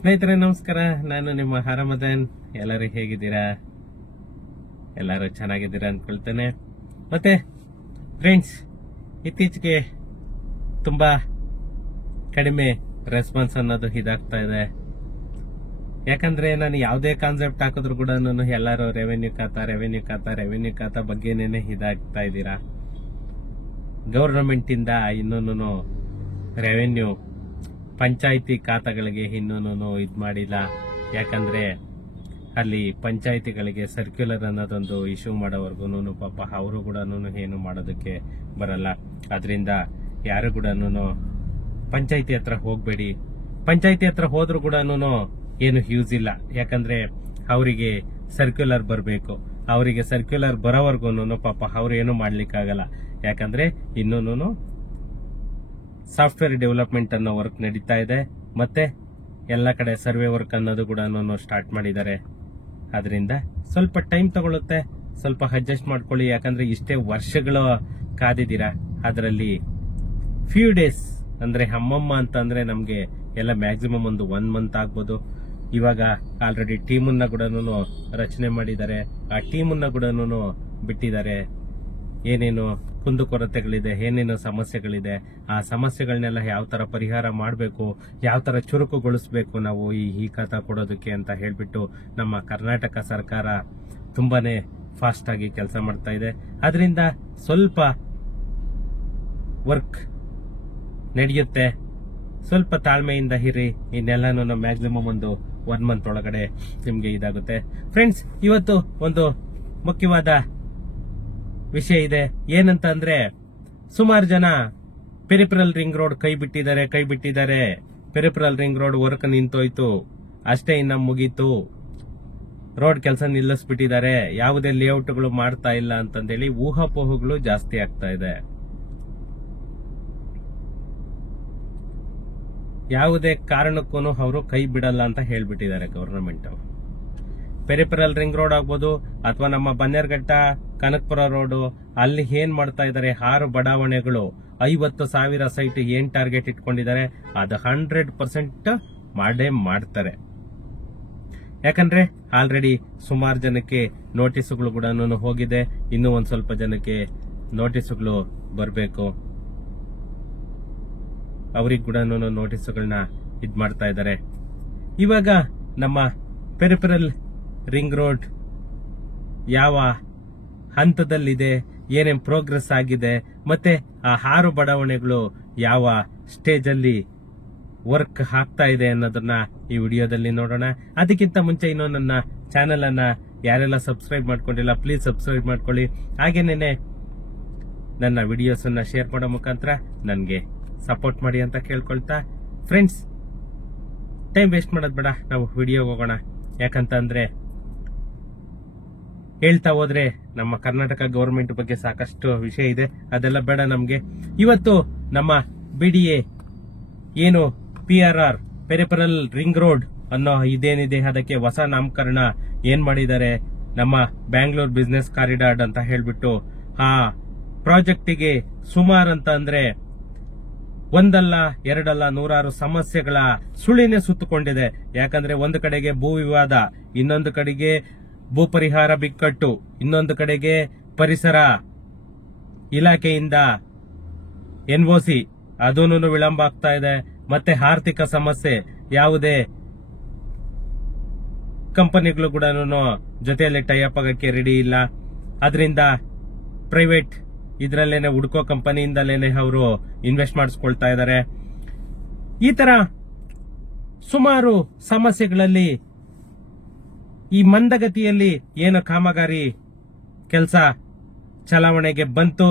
ಸ್ನೇಹಿತರೆ ನಮಸ್ಕಾರ. ನಾನು ನಿಮ್ಮ ಹರಮದನ್. ಎಲ್ಲರೂ ಹೇಗಿದ್ದೀರಾ? ಎಲ್ಲರೂ ಚೆನ್ನಾಗಿದ್ದೀರಾ ಅಂದ್ಕೊಳ್ತೇನೆ. ಮತ್ತೆ ಫ್ರೆಂಡ್ಸ್, ಇತ್ತೀಚೆಗೆ ತುಂಬಾ ಕಡಿಮೆ ರೆಸ್ಪಾನ್ಸ್ ಅನ್ನೋದು ಇದಾಗ್ತಾ ಇದೆ. ಯಾಕಂದ್ರೆ ನಾನು ಯಾವುದೇ ಕಾನ್ಸೆಪ್ಟ್ ಹಾಕಿದ್ರು ಕೂಡ ಎಲ್ಲರೂ ರೆವೆನ್ಯೂ ಖಾತಾ ಬಗ್ಗೆನೇನೆ ಇದಾಗ್ತಾ ಇದ್ದೀರಾ. ಗವರ್ನಮೆಂಟ್ ಇಂದ ಇನ್ನೂ ರೆವೆನ್ಯೂ ಪಂಚಾಯಿತಿ ಖಾತಾಗಳಿಗೆ ಇನ್ನೂ ಇದ್ ಮಾಡಿಲ್ಲ. ಯಾಕಂದ್ರೆ ಅಲ್ಲಿ ಪಂಚಾಯಿತಿಗಳಿಗೆ ಸರ್ಕ್ಯುಲರ್ ಅನ್ನೋದೊಂದು ಇಶ್ಯೂ ಮಾಡೋವರೆಗೂ ಪಾಪ ಅವರು ಕೂಡ ಏನು ಮಾಡೋದಕ್ಕೆ ಬರಲ್ಲ. ಅದರಿಂದ ಯಾರು ಕೂಡ ಪಂಚಾಯಿತಿ ಹತ್ರ ಹೋಗ್ಬೇಡಿ. ಪಂಚಾಯಿತಿ ಹತ್ರ ಹೋದ್ರೂ ಕೂಡ ಏನು ಯೂಸ್ ಇಲ್ಲ. ಯಾಕಂದ್ರೆ ಅವರಿಗೆ ಸರ್ಕ್ಯುಲರ್ ಬರಬೇಕು. ಅವರಿಗೆ ಸರ್ಕ್ಯುಲರ್ ಬರೋವರೆಗೂ ಪಾಪ ಅವ್ರು ಏನು ಮಾಡ್ಲಿಕ್ಕಾಗಲ್ಲ. ಯಾಕಂದ್ರೆ ಇನ್ನೂನು ಸಾಫ್ಟ್ವೇರ್ ಡೆವಲಪ್ಮೆಂಟ್ ಅನ್ನೋ ವರ್ಕ್ ನಡೀತಾ ಇದೆ. ಮತ್ತೆ ಎಲ್ಲ ಕಡೆ ಸರ್ವೆ ವರ್ಕ್ ಅನ್ನೋದು ಕೂಡ ಸ್ಟಾರ್ಟ್ ಮಾಡಿದ್ದಾರೆ. ಅದರಿಂದ ಸ್ವಲ್ಪ ಟೈಮ್ ತಗೊಳುತ್ತೆ. ಸ್ವಲ್ಪ ಅಡ್ಜಸ್ಟ್ ಮಾಡ್ಕೊಳ್ಳಿ. ಯಾಕಂದ್ರೆ ಇಷ್ಟೇ ವರ್ಷಗಳು ಕಾದಿದ್ದೀರಾ. ಅದರಲ್ಲಿ ಫ್ಯೂ ಡೇಸ್ ಅಂದ್ರೆ ಅಮ್ಮಮ್ಮ ಅಂತಂದ್ರೆ ನಮ್ಗೆ ಎಲ್ಲ ಮ್ಯಾಕ್ಸಿಮಮ್ ಒಂದು 1 ಮಂತ್ ಆಗ್ಬೋದು. ಇವಾಗ ಆಲ್ರೆಡಿ ಟೀಮನ್ನ ಕೂಡ ರಚನೆ ಮಾಡಿದ್ದಾರೆ. ಆ ಟೀಮನ್ನ ಕೂಡ ಬಿಟ್ಟಿದ್ದಾರೆ. ಏನೇನು ಕುಂದುಕೊರತೆಗಳಿದೆ, ಏನೇನು ಸಮಸ್ಯೆಗಳಿದೆ, ಆ ಸಮಸ್ಯೆಗಳನ್ನೆಲ್ಲ ಯಾವ ತರ ಪರಿಹಾರ ಮಾಡಬೇಕು, ಯಾವ ತರ ಚುರುಕುಗೊಳಿಸಬೇಕು ನಾವು ಈ ಖಾತಾ ಕೊಡೋದಕ್ಕೆ ಅಂತ ಹೇಳ್ಬಿಟ್ಟು ನಮ್ಮ ಕರ್ನಾಟಕ ಸರ್ಕಾರ ತುಂಬಾನೇ ಫಾಸ್ಟ್ ಆಗಿ ಕೆಲಸ ಮಾಡ್ತಾ ಇದೆ. ಅದರಿಂದ ಸ್ವಲ್ಪ ವರ್ಕ್ ನಡೆಯುತ್ತೆ. ಸ್ವಲ್ಪ ತಾಳ್ಮೆಯಿಂದ ಇರಿ. ಇನ್ನೆಲ್ಲಾನು ಮ್ಯಾಕ್ಸಿಮಮ್ ಒಂದು 1 ಮಂತ್ ಒಳಗಡೆ ನಿಮ್ಗೆ ಇದಾಗುತ್ತೆ. ಫ್ರೆಂಡ್ಸ್, ಇವತ್ತು ಒಂದು ಮುಖ್ಯವಾದ ವಿಷಯ ಇದೆ. ಏನಂತ ಅಂದ್ರೆ, ಸುಮಾರು ಜನ ಪೆರಿಫೆರಲ್ ರಿಂಗ್ ರೋಡ್ ಕೈ ಬಿಟ್ಟಿದ್ದಾರೆ. ಪೆರಿಫೆರಲ್ ರಿಂಗ್ ರೋಡ್ ವರ್ಕ್ ನಿಂತೋಯ್ತು, ಅಷ್ಟೇ ಇನ್ನ ಮುಗೀತು, ರೋಡ್ ಕೆಲಸ ನಿಲ್ಲಿಸ್ಬಿಟ್ಟಿದ್ದಾರೆ, ಯಾವುದೇ ಲೇಔಟ್ಗಳು ಮಾಡ್ತಾ ಇಲ್ಲ ಅಂತಂದೇಳಿ ಊಹಾಪೋಹಗಳು ಜಾಸ್ತಿ ಆಗ್ತಾ ಇದೆ. ಯಾವುದೇ ಕಾರಣಕ್ಕೂ ಅವರು ಕೈ ಬಿಡಲ್ಲ ಅಂತ ಹೇಳ್ಬಿಟ್ಟಿದ್ದಾರೆ ಗವರ್ನಮೆಂಟ್. ಪೆರಿಫೆರಲ್ ರಿಂಗ್ ರೋಡ್ ಆಗ್ಬೋದು ಅಥವಾ ನಮ್ಮ ಬನ್ನೇರ್ಘಟ್ಟ ಕನಕಪುರ ರೋಡ್, ಅಲ್ಲಿ ಏನ್ ಮಾಡ್ತಾ ಇದ್ದಾರೆ, 6 ಬಡಾವಣೆಗಳು 50,000 ಸೈಟ್ ಏನ್ ಟಾರ್ಗೆಟ್ ಇಟ್ಕೊಂಡಿದ್ದಾರೆ ಅದು 100% ಮಾಡೇ ಮಾಡ್ತಾರೆ. ಯಾಕಂದ್ರೆ ಆಲ್ರೆಡಿ ಸುಮಾರು ಜನಕ್ಕೆ ನೋಟಿಸ್ಗಳು ಕೂಡ ಹೋಗಿದೆ. ಇನ್ನೂ ಒಂದ್ ಸ್ವಲ್ಪ ಜನಕ್ಕೆ ನೋಟಿಸ್ಗಳು ಬರಬೇಕು. ಅವ್ರಿಗೆ ಕೂಡ ನೋಟಿಸ್ಗಳನ್ನ ಇದ್ ಮಾಡ್ತಾ ಇದ್ದಾರೆ. ಇವಾಗ ನಮ್ಮ ಪೆರಿಫೆರಲ್ ರಿಂಗ್ ರೋಡ್ ಯಾವ ಹಂತದಲ್ಲಿದೆ, ಏನೇನ್ ಪ್ರೋಗ್ರೆಸ್ ಆಗಿದೆ, ಮತ್ತೆ ಆ 6 ಬಡಾವಣೆಗಳು ಯಾವ ಸ್ಟೇಜ್ ಅಲ್ಲಿ ವರ್ಕ್ ಆಗ್ತಾ ಇದೆ ಅನ್ನೋದನ್ನ ಈ ವಿಡಿಯೋದಲ್ಲಿ ನೋಡೋಣ. ಅದಕ್ಕಿಂತ ಮುಂಚೆ ಇನ್ನೂ ನನ್ನ ಚಾನೆಲ್ ಅನ್ನ ಯಾರೆಲ್ಲ ಸಬ್ಸ್ಕ್ರೈಬ್ ಮಾಡ್ಕೊಂಡಿಲ್ಲ, ಪ್ಲೀಸ್ ಸಬ್ಸ್ಕ್ರೈಬ್ ಮಾಡ್ಕೊಳ್ಳಿ. ಹಾಗೇನೇನೆ ನನ್ನ ವಿಡಿಯೋಸ್ ಅನ್ನ ಶೇರ್ ಮಾಡೋ ಮುಖಾಂತರ ನನ್ಗೆ ಸಪೋರ್ಟ್ ಮಾಡಿ ಅಂತ ಕೇಳ್ಕೊಳ್ತಾ, ಫ್ರೆಂಡ್ಸ್ ಟೈಮ್ ವೇಸ್ಟ್ ಮಾಡೋದ್ ಬೇಡ, ನಾವು ವಿಡಿಯೋಗೆ ಹೋಗೋಣ. ಯಾಕಂತ ಅಂದ್ರೆ ಹೇಳ್ತಾ ಹೋದ್ರೆ ನಮ್ಮ ಕರ್ನಾಟಕ ಗವರ್ಮೆಂಟ್ ಬಗ್ಗೆ ಸಾಕಷ್ಟು ವಿಷಯ ಇದೆ. ಅದೆಲ್ಲ ಬೇಡ ನಮ್ಗೆ. ಇವತ್ತು ನಮ್ಮ BDA ಏನು PRR ಪೆರಿಫೆರಲ್ ರಿಂಗ್ ರೋಡ್ ಅನ್ನೋ ಇದೇನಿದೆ ಅದಕ್ಕೆ ಹೊಸ ನಾಮಕರಣ ಏನ್ ಮಾಡಿದ್ದಾರೆ, ನಮ್ಮ ಬ್ಯಾಂಗ್ಳೂರ್ ಬಿಸ್ನೆಸ್ ಕಾರಿಡಾರ್ ಅಂತ ಹೇಳ್ಬಿಟ್ಟು ಆ ಪ್ರಾಜೆಕ್ಟಿಗೆ ಸುಮಾರು ಅಂತ ಅಂದ್ರೆ ಒಂದಲ್ಲ ಎರಡಲ್ಲ 100 ಸಮಸ್ಯೆಗಳ ಸುಳಿನೇ ಸುತ್ತಕೊಂಡಿದೆ. ಯಾಕಂದ್ರೆ ಒಂದು ಕಡೆಗೆ ಭೂ ವಿವಾದ, ಇನ್ನೊಂದು ಕಡೆಗೆ ಭೂ ಪರಿಹಾರ ಬಿಕ್ಕಟ್ಟು, ಇನ್ನೊಂದು ಕಡೆಗೆ ಪರಿಸರ ಇಲಾಖೆಯಿಂದ NOC ಅದೂನು ವಿಳಂಬ ಆಗ್ತಾ ಇದೆ. ಮತ್ತೆ ಆರ್ಥಿಕ ಸಮಸ್ಯೆ, ಯಾವುದೇ ಕಂಪನಿಗಳು ಕೂಡ ಜೊತೆಯಲ್ಲಿ ಟೈಅಪ್ ಆಗಕ್ಕೆ ರೆಡಿ ಇಲ್ಲ. ಅದರಿಂದ ಪ್ರೈವೇಟ್ ಇದ್ರಲ್ಲೇನೆ ಹುಡ್ಕೋ ಕಂಪನಿಯಿಂದಲೇನೆ ಅವರು ಇನ್ವೆಸ್ಟ್ ಮಾಡಿಸ್ಕೊಳ್ತಾ ಇದ್ದಾರೆ. ಈ ತರ ಸುಮಾರು ಸಮಸ್ಯೆಗಳಲ್ಲಿ ಈ ಮಂದಗತಿಯಲ್ಲಿ ಏನು ಕಾಮಗಾರಿ ಕೆಲಸ ಚಲಾವಣೆಗೆ ಬಂತು.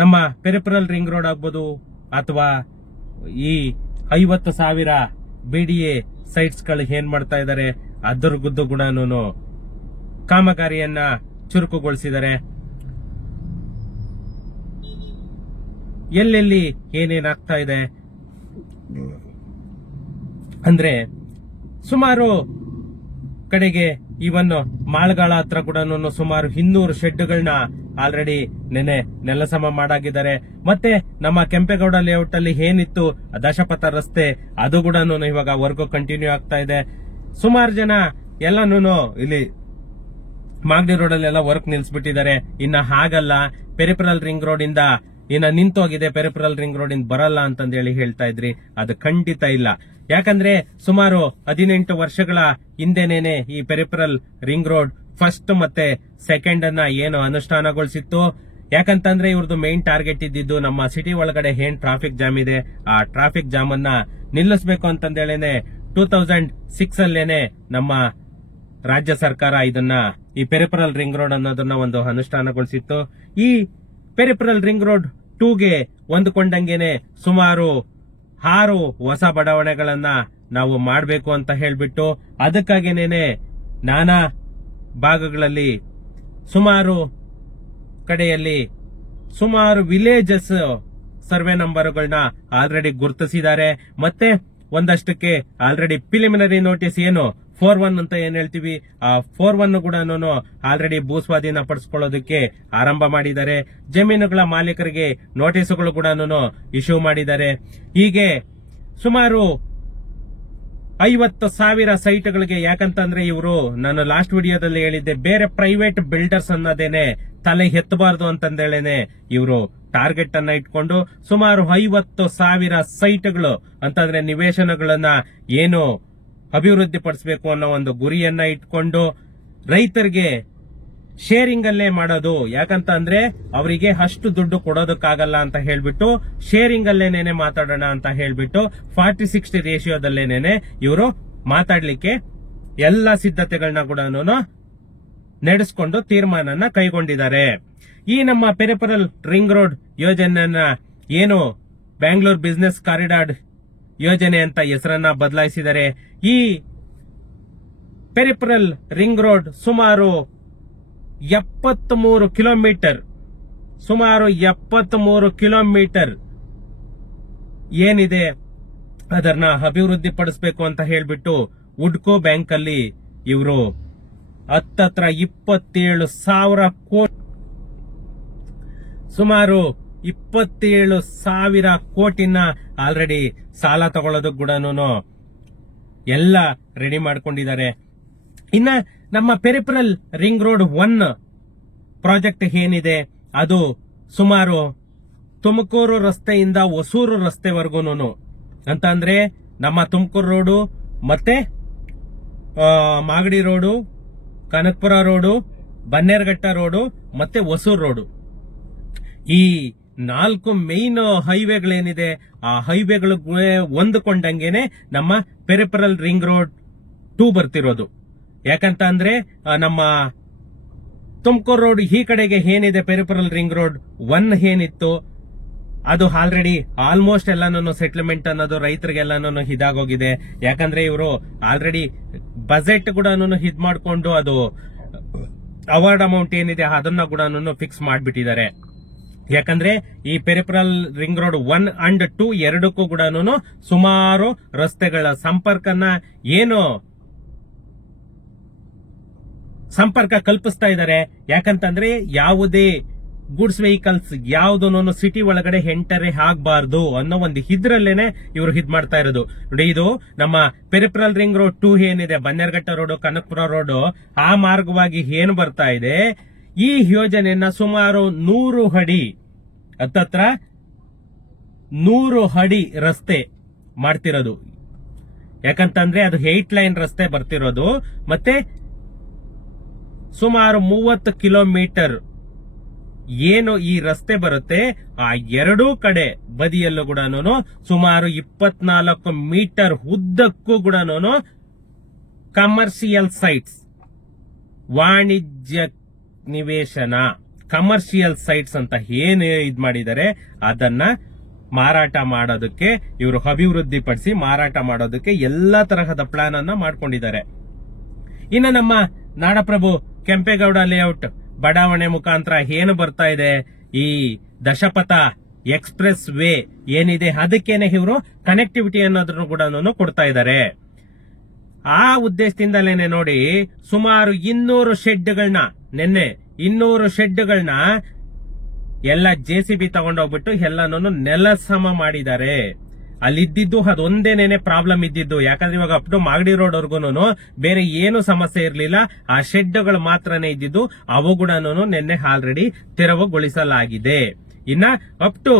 ನಮ್ಮ ಪೆರಿಫೆರಲ್ ರಿಂಗ್ ರೋಡ್ ಆಗ್ಬೋದು ಅಥವಾ ಈ 50,000 BDA ಸೈಟ್ಸ್ ಗಳು ಏನ್ ಮಾಡ್ತಾ ಇದ್ದಾರೆ ಅದರ ಗುದ್ದು ಕೂಡ ಕಾಮಗಾರಿಯನ್ನ ಚುರುಕುಗೊಳಿಸಿದ್ದಾರೆ. ಎಲ್ಲೆಲ್ಲಿ ಏನೇನಾಗ್ತಾ ಇದೆ ಅಂದ್ರೆ ಸುಮಾರು ಕಡೆಗೆ ಇವನ್ ಮಾಳ್ಗಾಳ ಹತ್ರ ಕೂಡ ಸುಮಾರು 200 ಶೆಡ್ಗಳನ್ನ ಆಲ್ರೆಡಿ ನೆಲಸಮ ಮಾಡಾಗಿದ್ದಾರೆ. ಮತ್ತೆ ನಮ್ಮ ಕೆಂಪೇಗೌಡ ಲೇಔಟ್ ಅಲ್ಲಿ ಏನಿತ್ತು ದಶಪಥ ರಸ್ತೆ ಅದು ಕೂಡ ಇವಾಗ ವರ್ಕ್ ಕಂಟಿನ್ಯೂ ಆಗ್ತಾ ಇದೆ. ಸುಮಾರು ಜನ ಎಲ್ಲಾನು ಇಲ್ಲಿ ಮಾಗಡಿ ರೋಡ್ ಅಲ್ಲೆಲ್ಲ ವರ್ಕ್ ನಿಲ್ಸ್ಬಿಟ್ಟಿದ್ದಾರೆ. ಇನ್ನ ಹಾಗಲ್ಲ, ಪೆರಿಫರಲ್ ರಿಂಗ್ ರೋಡ್ ಇಂದ ಇನ್ನ ನಿಂತೋಗಿದೆ, ಪೆರಿಫರಲ್ ರಿಂಗ್ ರೋಡ್ ಇಂದ ಬರಲ್ಲ ಅಂತಂದೇಳಿ ಹೇಳ್ತಾ ಇದ್ರಿ. ಅದು ಖಂಡಿತ ಇಲ್ಲ. ಯಾಕಂದ್ರೆ ಸುಮಾರು 18 ವರ್ಷಗಳ ಹಿಂದೆನೇನೆ ಈ ಪೆರಿಫರಲ್ ರಿಂಗ್ ರೋಡ್ ಫಸ್ಟ್ ಮತ್ತೆ ಸೆಕೆಂಡ್ ಅನ್ನ ಏನು ಅನುಷ್ಠಾನಗೊಳಿಸಿತ್ತು. ಯಾಕಂತಂದ್ರೆ ಇವ್ರದ್ದು ಮೇನ್ ಟಾರ್ಗೆಟ್ ಇದ್ದಿದ್ದು ನಮ್ಮ ಸಿಟಿ ಒಳಗಡೆ ಏನ್ ಟ್ರಾಫಿಕ್ ಜಾಮ್ ಇದೆ ಆ ಟ್ರಾಫಿಕ್ ಜಾಮ್ ಅನ್ನ ನಿಲ್ಲಿಸಬೇಕು ಅಂತಂದೇಳಿನೇ 2006 ಅಲ್ಲೇನೆ ನಮ್ಮ ರಾಜ್ಯ ಸರ್ಕಾರ ಇದನ್ನ ಈ ಪೆರಿಫರಲ್ ರಿಂಗ್ ರೋಡ್ ಅನ್ನೋದನ್ನ ಒಂದು ಅನುಷ್ಠಾನಗೊಳಿಸಿತ್ತು. ಈ ಪೆರಿಫರಲ್ ರಿಂಗ್ ರೋಡ್ 2ಗೆ ಹೊಂದ್ಕೊಂಡಂಗೆನೆ ಸುಮಾರು 6 ಹೊಸ ಬಡಾವಣೆಗಳನ್ನ ನಾವು ಮಾಡಬೇಕು ಅಂತ ಹೇಳ್ಬಿಟ್ಟು ಅದಕ್ಕಾಗೇನೆ ನಾನಾ ಭಾಗಗಳಲ್ಲಿ ಸುಮಾರು ಕಡೆಯಲ್ಲಿ ಸುಮಾರು ವಿಲೇಜಸ್ ಸರ್ವೆ ನಂಬರ್ಗಳನ್ನ ಆಲ್ರೆಡಿ ಗುರುತಿಸಿದ್ದಾರೆ. ಮತ್ತೆ ಒಂದಷ್ಟಕ್ಕೆ ಆಲ್ರೆಡಿ ಪ್ರಿಲಿಮಿನರಿ ನೋಟಿಸ್ ಏನು 4-1 ಅಂತ ಏನ್ ಹೇಳ್ತೀವಿ ಆ 4-1 ಕೂಡ ಆಲ್ರೆಡಿ ಭೂಸ್ವಾಧೀನ ಪಡಿಸ್ಕೊಳ್ಳೋದಕ್ಕೆ ಆರಂಭ ಮಾಡಿದ್ದಾರೆ. ಜಮೀನುಗಳ ಮಾಲೀಕರಿಗೆ ನೋಟಿಸ್ಗಳು ಕೂಡ ಇಶ್ಯೂ ಮಾಡಿದ್ದಾರೆ. ಹೀಗೆ ಸುಮಾರು 50,000 ಸೈಟ್ಗಳಿಗೆ, ಯಾಕಂತಂದ್ರೆ ಇವರು ನಾನು ಲಾಸ್ಟ್ ವಿಡಿಯೋದಲ್ಲಿ ಹೇಳಿದ್ದೆ ಬೇರೆ ಪ್ರೈವೇಟ್ ಬಿಲ್ಡರ್ಸ್ ಅನ್ನೋದೇನೆ ತಲೆ ಎತ್ತಬಾರದು ಅಂತಂದೇಳೇನೆ ಇವರು ಟಾರ್ಗೆಟ್ ಅನ್ನ ಇಟ್ಕೊಂಡು ಸುಮಾರು 50,000 ಸೈಟ್ಗಳು ಅಂತಂದ್ರೆ ನಿವೇಶನಗಳನ್ನ ಏನು ಅಭಿವೃದ್ಧಿ ಪಡಿಸಬೇಕು ಅನ್ನೋ ಒಂದು ಗುರಿಯನ್ನ ಇಟ್ಕೊಂಡು ರೈತರಿಗೆ ಶೇರಿಂಗ್ ಅಲ್ಲೇ ಮಾಡೋದು. ಯಾಕಂತ ಅಂದ್ರೆ ಅವರಿಗೆ ಅಷ್ಟು ದುಡ್ಡು ಕೊಡೋದಕ್ಕಾಗಲ್ಲ ಅಂತ ಹೇಳ್ಬಿಟ್ಟು ಶೇರಿಂಗ್ ಅಲ್ಲೇನೇನೆ ಮಾತಾಡೋಣ ಅಂತ ಹೇಳ್ಬಿಟ್ಟು 40-60 ರೇಷಿಯೋದಲ್ಲೇನೇನೆ ಇವರು ಮಾತಾಡ್ಲಿಕ್ಕೆ ಎಲ್ಲ ಸಿದ್ಧತೆಗಳನ್ನ ಕೂಡ ನಡೆಸ್ಕೊಂಡು ತೀರ್ಮಾನನ ಕೈಗೊಂಡಿದ್ದಾರೆ. ಈ ನಮ್ಮ ಪೆರಿಫರಲ್ ರಿಂಗ್ ರೋಡ್ ಯೋಜನೆಯನ್ನ ಏನು ಬ್ಯಾಂಗ್ಳೂರ್ ಬಿಸಿನೆಸ್ ಕಾರಿಡಾರ್ ಯೋಜನೆ ಅಂತ ಹೆಸರನ್ನ ಬದಲಾಯಿಸಿದ್ದಾರೆ. ಈ ಪೆರಿಫರಲ್ ರಿಂಗ್ ರೋಡ್ ಸುಮಾರು 73 ಕಿಲೋಮೀಟರ್ ಏನಿದೆ ಅದನ್ನ ಅಭಿವೃದ್ಧಿ ಪಡಿಸಬೇಕು ಅಂತ ಹೇಳ್ಬಿಟ್ಟು ವುಡ್ಕೋ ಬ್ಯಾಂಕ್ ಅಲ್ಲಿ ಇವರು ಹತ್ತತ್ರ 27,000 ಕೋಟಿ ಸುಮಾರು 27,000 ಕೋಟಿನ ಆಲ್ರೆಡಿ ಸಾಲ ತಗೊಳ್ಳೋದಕ್ಕೆ ಕೂಡ ಎಲ್ಲ ರೆಡಿ ಮಾಡ್ಕೊಂಡಿದ್ದಾರೆ. ಇನ್ನ ನಮ್ಮ ಪೆರಿಫರಲ್ ರಿಂಗ್ ರೋಡ್ 1 ಪ್ರಾಜೆಕ್ಟ್ ಏನಿದೆ ಅದು ಸುಮಾರು ತುಮಕೂರು ರಸ್ತೆಯಿಂದ ಹೊಸೂರು ರಸ್ತೆವರೆಗೂ ಅಂತ ಅಂದ್ರೆ ನಮ್ಮ ತುಮಕೂರು ರೋಡು ಮತ್ತೆ Magadi road, Kanakapura road, Bannerghatta road ಮತ್ತೆ ಹೊಸೂರು ರೋಡು, ಈ 4 ಮೇನ್ ಹೈವೇಗಳೇನಿದೆ ಆ ಹೈವೇಗಳಿಗೆ ಹೊಂದಿಕೊಂಡಂಗೆನೆ ನಮ್ಮ ಪೆರಿಫರಲ್ ರಿಂಗ್ ರೋಡ್ 2 ಬರ್ತಿರೋದು. ಯಾಕಂತ ಅಂದ್ರೆ ನಮ್ಮ ತುಮಕೂರು ರೋಡ್ ಈ ಕಡೆಗೆ ಏನಿದೆ ಪೆರಿಫರಲ್ ರಿಂಗ್ ರೋಡ್ 1 ಏನಿತ್ತು ಅದು ಆಲ್ರೆಡಿ ಆಲ್ಮೋಸ್ಟ್ ಎಲ್ಲಾನು ಸೆಟ್ಲ್ಮೆಂಟ್ ಅನ್ನೋದು ರೈತರಿಗೆಲ್ಲಾನು ಇದಾಗೋಗಿದೆ. ಯಾಕಂದ್ರೆ ಇವರು ಆಲ್ರೆಡಿ ಬಜೆಟ್ ಕೂಡ ಇದ್ ಮಾಡ್ಕೊಂಡು ಅದು ಅವಾರ್ಡ್ ಅಮೌಂಟ್ ಏನಿದೆ ಅದನ್ನ ಕೂಡ ಫಿಕ್ಸ್ ಮಾಡ್ಬಿಟ್ಟಿದ್ದಾರೆ. ಯಾಕಂದ್ರೆ ಈ ಪೆರಿಫರಲ್ ರಿಂಗ್ ರೋಡ್ 1 and 2 ಎರಡಕ್ಕೂ ಕೂಡ ಸುಮಾರು ರಸ್ತೆಗಳ ಸಂಪರ್ಕ ಕಲ್ಪಿಸ್ತಾ ಇದ್ದಾರೆ. ಯಾಕಂತಂದ್ರೆ ಯಾವುದೇ ಗೂಡ್ಸ್ ವೆಹಿಕಲ್ಸ್ ಯಾವುದನ್ನು ಸಿಟಿ ಒಳಗಡೆ ಎಂಟರೇ ಆಗಬಾರ್ದು ಅನ್ನೋ ಒಂದು ಇದ್ರಲ್ಲೇನೆ ಇವರು ಇದ್ ಮಾಡ್ತಾ ಇರೋದು. ನೋಡಿ, ಇದು ನಮ್ಮ ಪೆರಿಫರಲ್ ರಿಂಗ್ ರೋಡ್ 2 ಏನಿದೆ ಬನ್ನೇರಘಟ್ಟ ರೋಡ್, ಕನಕಪುರ ರೋಡ್ ಆ ಮಾರ್ಗವಾಗಿ ಏನು ಬರ್ತಾ ಇದೆ, ಈ ಯೋಜನೆಯನ್ನ ಸುಮಾರು 100 ಅಡಿ ಹತ್ತತ್ರ 100 ಅಡಿ ರಸ್ತೆ ಮಾಡ್ತಿರೋದು. ಯಾಕಂತಂದ್ರೆ ಅದು 8 ಲೈನ್ ರಸ್ತೆ ಬರ್ತಿರೋದು. ಮತ್ತೆ ಸುಮಾರು 30 ಕಿಲೋಮೀಟರ್ ಏನು ಈ ರಸ್ತೆ ಬರುತ್ತೆ ಆ ಎರಡೂ ಕಡೆ ಬದಿಯಲ್ಲೂ ಕೂಡ ಸುಮಾರು 24 ಮೀಟರ್ ಉದ್ದಕ್ಕೂ ಕೂಡ ಕಮರ್ಷಿಯಲ್ ಸೈಟ್ಸ್, ವಾಣಿಜ್ಯ ನಿವೇಶನ, ಕಮರ್ಷಿಯಲ್ ಸೈಟ್ಸ್ ಅಂತ ಏನು ಇದ್ ಮಾಡಿದ್ದಾರೆ ಅದನ್ನ ಮಾರಾಟ ಮಾಡೋದಕ್ಕೆ ಇವರು ಅಭಿವೃದ್ಧಿ ಪಡಿಸಿ ಮಾರಾಟ ಮಾಡೋದಕ್ಕೆ ಎಲ್ಲಾ ತರಹದ ಪ್ಲಾನ್ ಅನ್ನ ಮಾಡ್ಕೊಂಡಿದ್ದಾರೆ. ಇನ್ನು ನಮ್ಮ ನಾಡಪ್ರಭು ಕೆಂಪೇಗೌಡ ಲೇಔಟ್ ಬಡಾವಣೆ ಮುಖಾಂತರ ಏನು ಬರ್ತಾ ಇದೆ, ಈ ದಶಪಥ ಎಕ್ಸ್ಪ್ರೆಸ್ ವೇ ಏನಿದೆ ಅದಕ್ಕೇನೆ ಇವರು ಕನೆಕ್ಟಿವಿಟಿ ಅನ್ನೋದನ್ನು ಕೂಡ ಕೊಡ್ತಾ ಇದ್ದಾರೆ. ಆ ಉದ್ದೇಶದಿಂದಲೇನೆ ನೋಡಿ ಸುಮಾರು 200 ಶೆಡ್ಗಳನ್ನ ನಿನ್ನೆ 200 ಶೆಡ್ಗಳನ್ನ ಎಲ್ಲ JCB ತಗೊಂಡೋಗ್ಬಿಟ್ಟು ಎಲ್ಲಾನು ನೆಲ ಸಮ ಮಾಡಿದ್ದಾರೆ. ಅಲ್ಲಿದ್ದು ಅದೊಂದೇನೇನೆ ಪ್ರಾಬ್ಲಮ್ ಇದ್ದಿದ್ದು. ಯಾಕಂದ್ರೆ ಇವಾಗ ಅಪ್ ಟು ಮಾಗಡಿ ರೋಡ್ ವರ್ಗುನು ಬೇರೆ ಏನು ಸಮಸ್ಯೆ ಇರಲಿಲ್ಲ. ಆ ಶೆಡ್ಗಳು ಮಾತ್ರನೇ ಇದ್ದಿದ್ದು. ಅವು ಕೂಡ ನಿನ್ನೆ ಆಲ್ರೆಡಿ ತೆರವುಗೊಳಿಸಲಾಗಿದೆ. ಇನ್ನ ಅಪ್ ಟು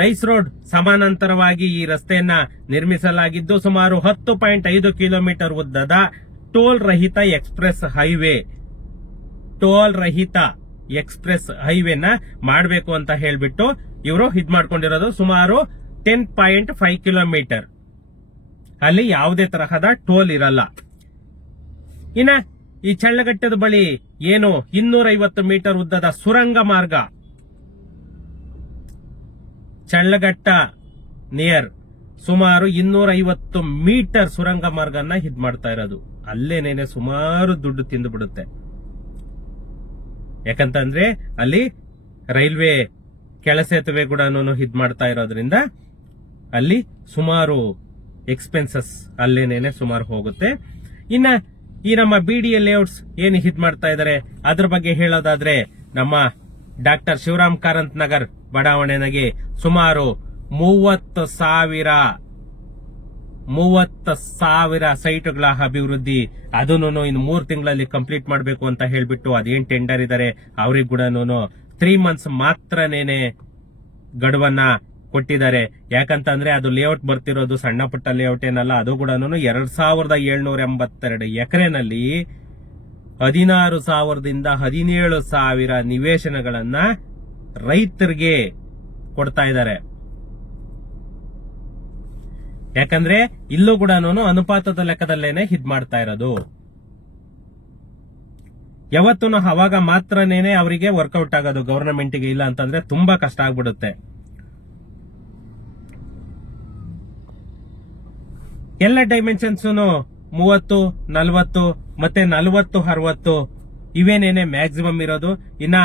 ನೈಸ್ ರೋಡ್ ಸಮಾನಾಂತರವಾಗಿ ಈ ರಸ್ತೆಯನ್ನ ನಿರ್ಮಿಸಲಾಗಿದ್ದು ಸುಮಾರು 10.5 ಕಿಲೋಮೀಟರ್ ಉದ್ದದ ಟೋಲ್ ರಹಿತ ಎಕ್ಸ್ಪ್ರೆಸ್ ಹೈವೇ ನ ಮಾಡಬೇಕು ಅಂತ ಹೇಳ್ಬಿಟ್ಟು ಇವರು ಇದ್ ಮಾಡ್ಕೊಂಡಿರೋದು. ಸುಮಾರು 10.5 ಕಿಲೋಮೀಟರ್ ಅಲ್ಲಿ ಯಾವುದೇ ತರಹದ ಟೋಲ್ ಇರಲ್ಲ. ಇನ್ನ ಈ ಚಳ್ಳಘಟ್ಟದ ಬಳಿ ಏನು 250 ಮೀಟರ್ ಉದ್ದದ ಸುರಂಗ ಮಾರ್ಗ, ಚಳ್ಳಘಟ್ಟ ನಿಯರ್ ಸುಮಾರು 250 ಮೀಟರ್ ಸುರಂಗ ಮಾರ್ಗನ ಇದ್ ಮಾಡ್ತಾ ಇರೋದು. ಅಲ್ಲೇನೇನೆ ಸುಮಾರು ದುಡ್ಡು ತಿಂದು ಬಿಡುತ್ತೆ. ಯಾಕಂತಂದ್ರೆ ಅಲ್ಲಿ ರೈಲ್ವೆ ಕೆಳಸೇತುವೆ ಕೂಡ ಇದ್ ಮಾಡ್ತಾ ಇರೋದ್ರಿಂದ ಅಲ್ಲಿ ಸುಮಾರು ಎಕ್ಸ್ಪೆನ್ಸಸ್ ಅಲ್ಲೇನೇನೆ ಸುಮಾರು ಹೋಗುತ್ತೆ. ಇನ್ನ ಈ ನಮ್ಮ BDA ಲೇಔಟ್ಸ್ ಏನು ಹಿಟ್ ಮಾಡ್ತಾ ಇದ್ದಾರೆ ಅದ್ರ ಬಗ್ಗೆ ಹೇಳೋದಾದ್ರೆ ನಮ್ಮ ಡಾಕ್ಟರ್ ಶಿವರಾಮ್ ಕಾರಂತ್ ನಗರ್ ಬಡಾವಣೆಗೆ ಸುಮಾರು 30,000 ಸೈಟ್ಗಳ ಅಭಿವೃದ್ಧಿ, ಅದನ್ನು ಇನ್ನು 3 ತಿಂಗಳಲ್ಲಿ ಕಂಪ್ಲೀಟ್ ಮಾಡಬೇಕು ಅಂತ ಹೇಳ್ಬಿಟ್ಟು ಅದೇನ್ ಟೆಂಡರ್ ಇದಾರೆ ಅವ್ರಿಗೆ ಕೂಡ 3 ಮಂತ್ಸ್ ಮಾತ್ರನೇನೆ ಗಡುವನ್ನ ಕೊಟ್ಟಿದ್ದಾರೆ. ಯಾಕಂತಂದ್ರೆ ಅದು ಲೇಔಟ್ ಬರ್ತಿರೋದು ಸಣ್ಣ ಪುಟ್ಟ ಲೇಔಟ್ ಏನಲ್ಲ. ಅದು ಕೂಡ 2,782 ಎಕರೆನಲ್ಲಿ 16,000ದಿಂದ 17,000 ನಿವೇಶನಗಳನ್ನ ರೈತರಿಗೆ ಕೊಡ್ತಾ ಇದ್ದಾರೆ. ಯಾಕಂದ್ರೆ ಇಲ್ಲೂ ಕೂಡ ಅನುಪಾತದ ಲೆಕ್ಕದಲ್ಲೇನೆ ಇದ್ ಮಾಡ್ತಾ ಇರೋದು. ಯಾವತ್ತೂ ಅವಾಗ ಮಾತ್ರನೇನೆ ಅವರಿಗೆ ವರ್ಕೌಟ್ ಆಗೋದು. ಗವರ್ನಮೆಂಟ್ಗೆ ಇಲ್ಲ ಅಂತಂದ್ರೆ ತುಂಬಾ ಕಷ್ಟ ಆಗ್ಬಿಡುತ್ತೆ. ಎಲ್ಲ ಡೈಮೆನ್ಷನ್ಸ್ 30, 40 ಮತ್ತೆ 40, 60 ಇವೇನೇನೆ ಮ್ಯಾಕ್ಸಿಮಮ್ ಇರೋದು. ಇನ್ನ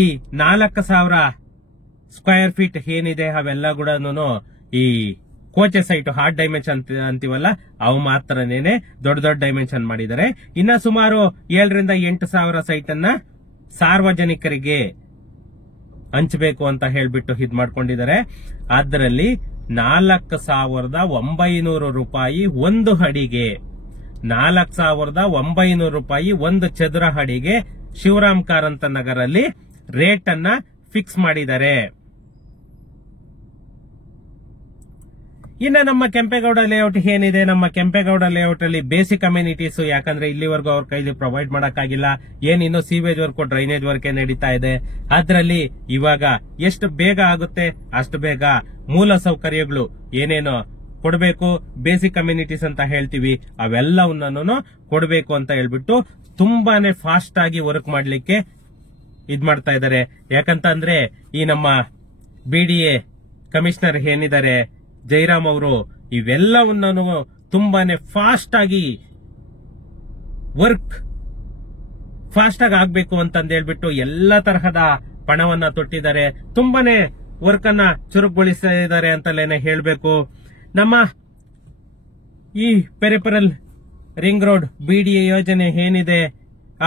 ಈ 4,000 ಸ್ಕ್ವೇರ್ ಫೀಟ್ ಏನಿದೆ ಅವೆಲ್ಲ ಕೂಡ ಈ ಕೋಚೆ ಸೈಟ್ ಹಾರ್ಡ್ ಡೈಮೆನ್ಷನ್ ಅಂತೀವಲ್ಲ ಅವು ಮಾತ್ರನೇನೆ ದೊಡ್ಡ ಡೈಮೆನ್ಷನ್ ಮಾಡಿದ್ದಾರೆ. ಇನ್ನ ಸುಮಾರು 7,000 ರಿಂದ 8,000 ಸೈಟ್ ಅನ್ನ ಸಾರ್ವಜನಿಕರಿಗೆ ಹಂಚಬೇಕು ಅಂತ ಹೇಳ್ಬಿಟ್ಟು ಇದ್ ಮಾಡ್ಕೊಂಡಿದ್ದಾರೆ. ಅದರಲ್ಲಿ 4,900 ರೂಪಾಯಿ ಒಂದು ಅಡಿಗೆ, 4,900 ರೂಪಾಯಿ ಒಂದು ಚದುರ ಅಡಿಗೆ ಶಿವರಾಮ್ ಕಾರಂತ ನಗರಲ್ಲಿ ರೇಟ್ ಅನ್ನ ಫಿಕ್ಸ್ ಮಾಡಿದ್ದಾರೆ. ಇನ್ನ ನಮ್ಮ ಕೆಂಪೇಗೌಡ ಲೇಔಟ್ ಏನಿದೆ, ನಮ್ಮ ಕೆಂಪೇಗೌಡ ಲೇಔಟ್ ಅಲ್ಲಿ ಬೇಸಿಕ್ ಅಮ್ಯುನಿಟೀಸ್ ಯಾಕಂದ್ರೆ ಇಲ್ಲಿವರೆಗೂ ಅವ್ರ ಕೈಲಿ ಪ್ರೊವೈಡ್ ಮಾಡಕ್ಕಾಗಿಲ್ಲ. ಏನಿನ್ನು ಸೀವೇಜ್ ವರ್ಕ್ ಡ್ರೈನೇಜ್ ವರ್ಕ್ ನಡೀತಾ ಇದೆ. ಅದರಲ್ಲಿ ಇವಾಗ ಎಷ್ಟು ಬೇಗ ಆಗುತ್ತೆ ಅಷ್ಟು ಬೇಗ ಮೂಲ ಸೌಕರ್ಯಗಳು ಏನೇನೋ ಕೊಡಬೇಕು, ಬೇಸಿಕ್ ಕಮ್ಯುನಿಟೀಸ್ ಅಂತ ಹೇಳ್ತೀವಿ, ಅವೆಲ್ಲವನ್ನೂ ಕೊಡಬೇಕು ಅಂತ ಹೇಳ್ಬಿಟ್ಟು ತುಂಬಾನೇ ಫಾಸ್ಟ್ ಆಗಿ ವರ್ಕ್ ಮಾಡ್ಲಿಕ್ಕೆ ಇದ್ ಮಾಡ್ತಾ ಇದ್ದಾರೆ. ಯಾಕಂತಂದ್ರೆ ಈ ನಮ್ಮ BDA ಕಮಿಷನರ್ ಏನಿದ್ದಾರೆ ಜೈರಾಮ್ ಅವರು ಇವೆಲ್ಲವನ್ನೂ ತುಂಬಾನೇ ಫಾಸ್ಟ್ ಆಗಿ ವರ್ಕ್ ಫಾಸ್ಟ್ ಆಗಿ ಆಗ್ಬೇಕು ಅಂತಂದ ಹೇಳ್ಬಿಟ್ಟು ಎಲ್ಲಾ ತರಹದ ಪಣವನ್ನ ತೊಟ್ಟಿದ್ದಾರೆ. ತುಂಬಾನೇ ವರ್ಕ್ ಅನ್ನ ಚುರುಕುಗೊಳಿಸ್ತಾ ಇದ್ದಾರೆ ಅಂತಲೇನೆ ಹೇಳ್ಬೇಕು. ನಮ್ಮ ಈ ಪೆರಿಫೆರಲ್ ರಿಂಗ್ ರೋಡ್ BDA ಯೋಜನೆ ಏನಿದೆ,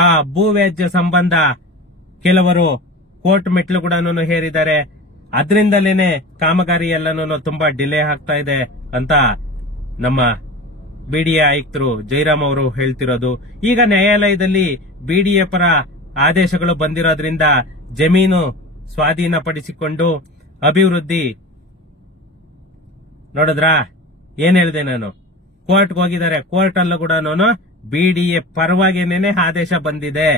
ಆ ಭೂವ್ಯಾಜ್ಯ ಸಂಬಂಧ ಕೆಲವರು ಕೋರ್ಟ್ ಮೆಟ್ಲು ಕೂಡ ಹೇರಿದ್ದಾರೆ. ಅದರಿಂದಲೇನೆ ಕಾಮಗಾರಿ ಎಲ್ಲನೂ ತುಂಬಾ ಡಿಲೇ ಆಗ್ತಾ ಇದೆ ಅಂತ ನಮ್ಮ BDA ಆಯುಕ್ತರು ಜೈರಾಮ್ ಅವರು ಹೇಳ್ತಿರೋದು. ಈಗ ನ್ಯಾಯಾಲಯದಲ್ಲಿ BDA ಪರ ಆದೇಶಗಳು ಬಂದಿರೋದ್ರಿಂದ ಜಮೀನು ಸ್ವಾಧೀನಪಡಿಸಿಕೊಂಡು ಅಭಿವೃದ್ಧಿ ನೋಡಿದ್ರಾ ಏನ್ ಹೇಳಿದೆ ನಾನು, ಕೋರ್ಟ್ಗೆ ಹೋಗಿದ್ದಾರೆ. ಕೋರ್ಟ್ ಅಲ್ಲೂ ಕೂಡ BDA ಪರವಾಗಿನೇನೆ ಆದೇಶ ಬಂದಿದೆ.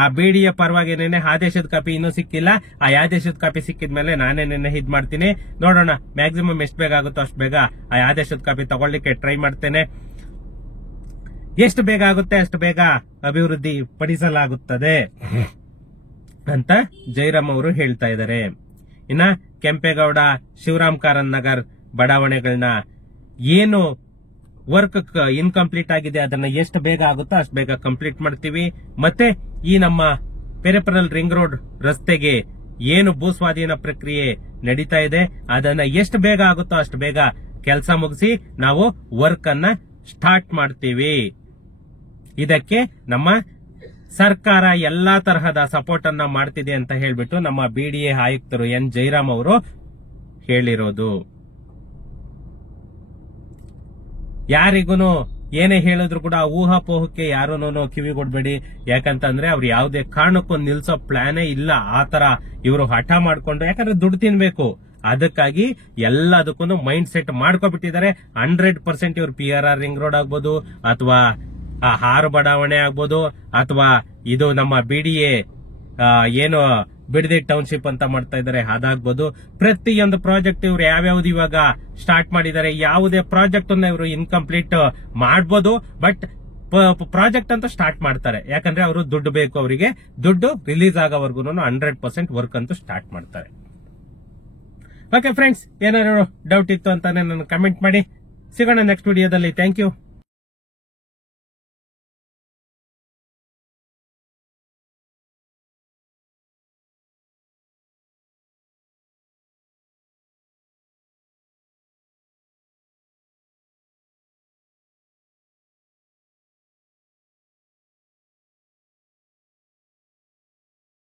ಆ BDA ಪರವಾಗಿನೇನೆ ಆದೇಶದ ಕಾಪಿ ಇನ್ನೂ ಸಿಕ್ಕಿಲ್ಲ. ಆ ಆದೇಶದ ಕಾಪಿ ಸಿಕ್ಕಿದ್ಮೇಲೆ ನಾನೇ ನಿನ್ನೆ ಇದ್ ಮಾಡ್ತೀನಿ. ನೋಡೋಣ ಮ್ಯಾಕ್ಸಿಮಮ್ ಎಷ್ಟು ಬೇಗ ಆಗುತ್ತೋ ಅಷ್ಟು ಬೇಗ ಆ ಆದೇಶದ ಕಾಪಿ ತಗೊಳ್ಳಿಕ್ಕೆ ಟ್ರೈ ಮಾಡ್ತೇನೆ. ಎಷ್ಟು ಬೇಗ ಆಗುತ್ತೆ ಅಷ್ಟು ಬೇಗ ಅಭಿವೃದ್ಧಿ ಪಡಿಸಲಾಗುತ್ತದೆ ಅಂತ ಜೈರಾಮ್ ಅವರು ಹೇಳ್ತಾ ಇದ್ದಾರೆ. ಇನ್ನ ಕೆಂಪೇಗೌಡ ಶಿವರಾಮ್ ಕಾರಂತ್ ನಗರ್ ಬಡಾವಣೆಗಳನ್ನ ಏನು ವರ್ಕ್ ಇನ್ಕಂಪ್ಲೀಟ್ ಆಗಿದೆ ಅದನ್ನ ಎಷ್ಟು ಬೇಗ ಆಗುತ್ತೋ ಅಷ್ಟು ಬೇಗ ಕಂಪ್ಲೀಟ್ ಮಾಡ್ತೀವಿ. ಮತ್ತೆ ಈ ನಮ್ಮ ಪೆರಿಫೆರಲ್ ರಿಂಗ್ ರೋಡ್ ರಸ್ತೆಗೆ ಏನು ಭೂಸ್ವಾಧೀನ ಪ್ರಕ್ರಿಯೆ ನಡೀತಾ ಇದೆ ಅದನ್ನ ಎಷ್ಟು ಬೇಗ ಆಗುತ್ತೋ ಅಷ್ಟು ಬೇಗ ಕೆಲಸ ಮುಗಿಸಿ ನಾವು ವರ್ಕ್ ಅನ್ನ ಸ್ಟಾರ್ಟ್ ಮಾಡ್ತೀವಿ. ಇದಕ್ಕೆ ನಮ್ಮ ಸರ್ಕಾರ ಎಲ್ಲಾ ತರಹದ ಸಪೋರ್ಟ್ ಅನ್ನ ಮಾಡ್ತಿದೆ ಅಂತ ಹೇಳ್ಬಿಟ್ಟು ನಮ್ಮ BDA ಆಯುಕ್ತರು ಎನ್ ಜೈರಾಮ್ ಅವರು ಹೇಳಿರೋದು. ಯಾರಿಗೂ ಏನೇ ಹೇಳಿದ್ರು ಕೂಡ ಊಹಾಪೋಹಕ್ಕೆ ಯಾರೂನು ಕಿವಿಗೊಡ್ಬೇಡಿ. ಯಾಕಂತಂದ್ರೆ ಅವ್ರು ಯಾವುದೇ ಕಾರಣಕ್ಕೂ ನಿಲ್ಸೋ ಪ್ಲಾನೇ ಇಲ್ಲ. ಆತರ ಇವರು ಹಠ ಮಾಡ್ಕೊಂಡು, ಯಾಕಂದ್ರೆ ದುಡ್ಡು ತಿನ್ಬೇಕು, ಅದಕ್ಕಾಗಿ ಎಲ್ಲದಕ್ಕೂ ಮೈಂಡ್ ಸೆಟ್ ಮಾಡ್ಕೊಬಿಟ್ಟಿದ್ದಾರೆ. 100% ಇವ್ರು PRR ರಿಂಗ್ ರೋಡ್ ಆಗ್ಬೋದು, ಅಥವಾ ಹಾರು ಬಡಾವಣೆ ಆಗ್ಬೋದು, ಅಥವಾ ಇದು ನಮ್ಮ BDA ಏನು ಬಿಡದಿ ಟೌನ್ಶಿಪ್ ಅಂತ ಮಾಡ್ತಾ ಇದ್ದಾರೆ ಅದಾಗ್ಬೋದು. ಪ್ರತಿಯೊಂದು ಪ್ರಾಜೆಕ್ಟ್ ಇವ್ರು ಯಾವ್ಯಾವ್ದು ಇವಾಗ ಸ್ಟಾರ್ಟ್ ಮಾಡಿದ್ದಾರೆ, ಯಾವುದೇ ಪ್ರಾಜೆಕ್ಟ್ ಅನ್ನ ಇವರು ಇನ್ಕಂಪ್ಲೀಟ್ ಮಾಡ್ಬೋದು, ಬಟ್ ಪ್ರಾಜೆಕ್ಟ್ ಅಂತ ಸ್ಟಾರ್ಟ್ ಮಾಡ್ತಾರೆ. ಯಾಕಂದ್ರೆ ಅವರು ದುಡ್ಡು ಬೇಕು, ಅವರಿಗೆ ದುಡ್ಡು ರಿಲೀಸ್ ಆಗೋವರೆಗೂ 100% ವರ್ಕ್ ಅಂತೂ ಸ್ಟಾರ್ಟ್ ಮಾಡ್ತಾರೆ. ಓಕೆ ಫ್ರೆಂಡ್ಸ್, ಏನಾದ್ರು ಡೌಟ್ ಇತ್ತು ಅಂತಾನೆ ನನ್ನ ಕಮೆಂಟ್ ಮಾಡಿ. ಸಿಗೋಣ ನೆಕ್ಸ್ಟ್ ವಿಡಿಯೋದಲ್ಲಿ. Thank you.